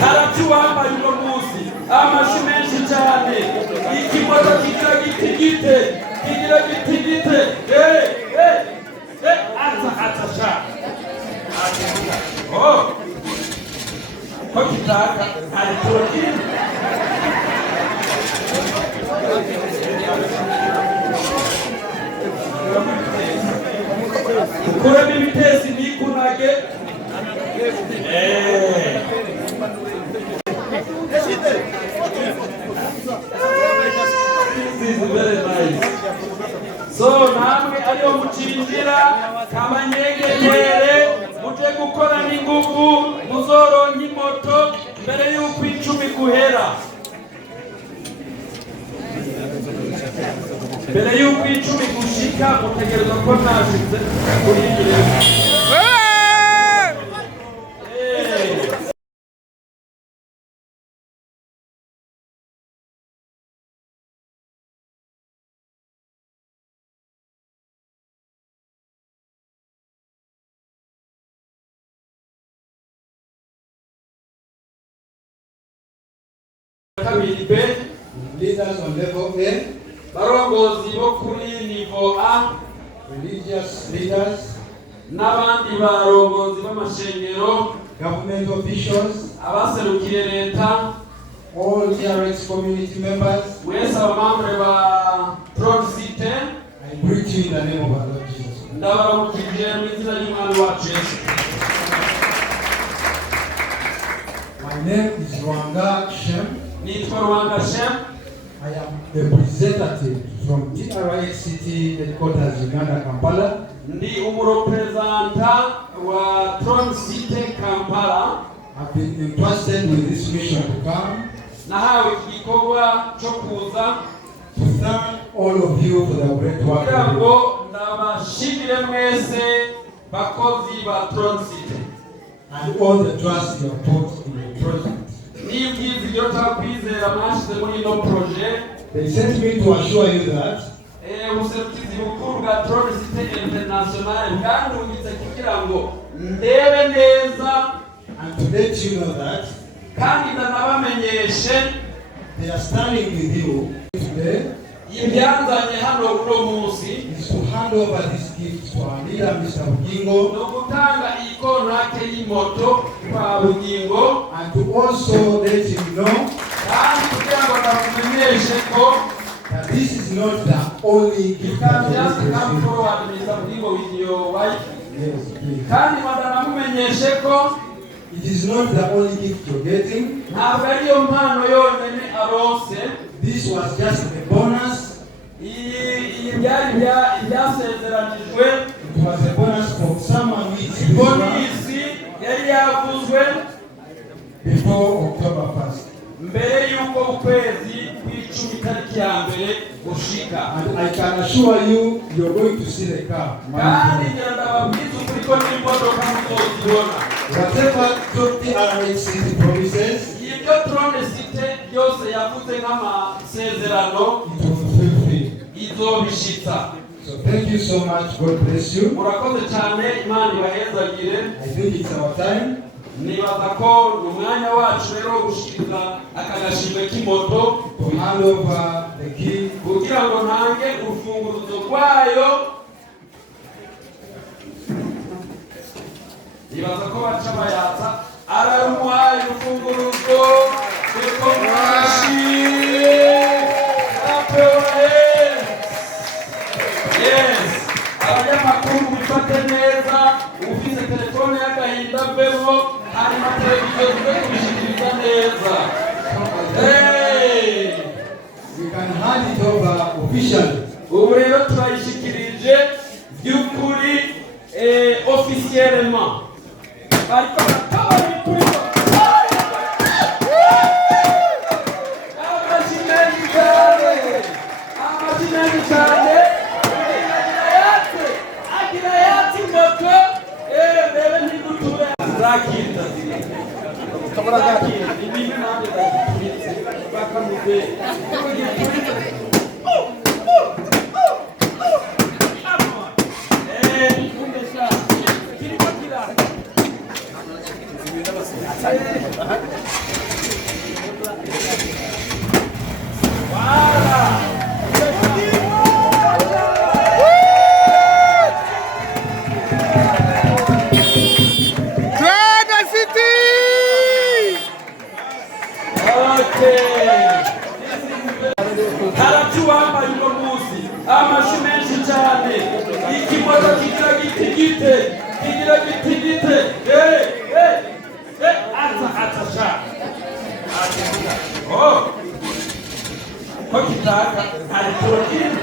haracuwambaye uno munsi amashi menshi cyane ikimoto kigira gitigite ata sha ko kitaka ari turokini kure bibitezi bikunage very nice. So namwe ariyo mucinjira kabanyegenyere muje gukora n'ingufu muzoronka imoto mbere y'uko 10 guhera mbere y'uko 10 gushika mutegereza ko nashize kuri iyi. Leaders on level A, barongozi bo kuri niveau A, religious leaders, n'abandi barongozi b'amashengero, government officials, abaserukiye leta, all TRX community members, wese abamambre ba Proxite, I greet you in the name of our Lord Jesus. ndabaramukije mu izina ry'Umwami wacu Yesu. My name is Rwanga Shem. Nitwa Rwanga Shem. I am a representative from TRX City Headquarters, Uganda, Kampala. Ndi umurepresenta wa Proxite Kampala. I've been entrusted with this mission to come. Nahawe igikorwa cyo kuza to thank all of you for the great work. kugira ngo ndabashimire mwese bakozi ba Proxite And all the trust you have put in the project. n'ibyiza takwizera mwashyize muri ino projet. They sent me to assure you that ubuserukizi bukuru bwa Proxite International bwandungitse kugira ngo ndebe neza and to let you know that kandi ndanabamenyeshe they are standing with you today. Ibyanzanye hano uno munsi is to hand over this gift to our leader, Mr. Bugingo, no gutanga ikontrake y'imoto kwa Bugingo, and to also let him know kandi kugira ngo ndakumenyeshe ko that this is not the only gift that you he just has come received. forward Mr. Bugingo with your wife. Yes, please. Kandi ndanamumenyeshe ko It is not the only gift you're getting. ntabwo ariyo mpano yonyine arose. This was just a bonus. Iyi byari byasezeranijwe. It was a bonus for someone who is Bonisi yari yavuzwe before October 1st. mbere y'uko ukwezi kw'icumi tariki ya mbere gushika. And I can assure you, you're going to see the car. Kandi ngira ndababwiza ukuri ko n'imodoka muzozibona. Whatever TRX City promises, Ibyo Proxite byose yavuze nk'amasezerano it will fulfill. izobishitsa. So thank you so much. God bless you. Murakoze cyane, Imana ibahezagire. I think it's our time. Nibaza ko ni umwanya wacu rero wo gushikiriza aka gashimwe k'imoto To hand over the key. kugira ngo ntange urufunguruzo rwayo. Nibaza ko baca bayatsa aramuhaye urufunguruzo rwo mwashi apewe. Yes, abanyamakuru bifate neza, ufite telefone y'agahinda bevo hanyuma televiziyo zibe kubishikiriza neza. Hey! We can hand it over officially. Ubu rero turayishikirije by'ukuri officiellement. Ariko nakabari kuri amajinani cyane agira yati moto bebe ntiguture zakita kabara zakita ibintu nabyo zakita bakamuze Harachuwambaye uno munsi amashi menshi cyane ikimoto kigira gitigite ata sha oh ko kitaka hari porotine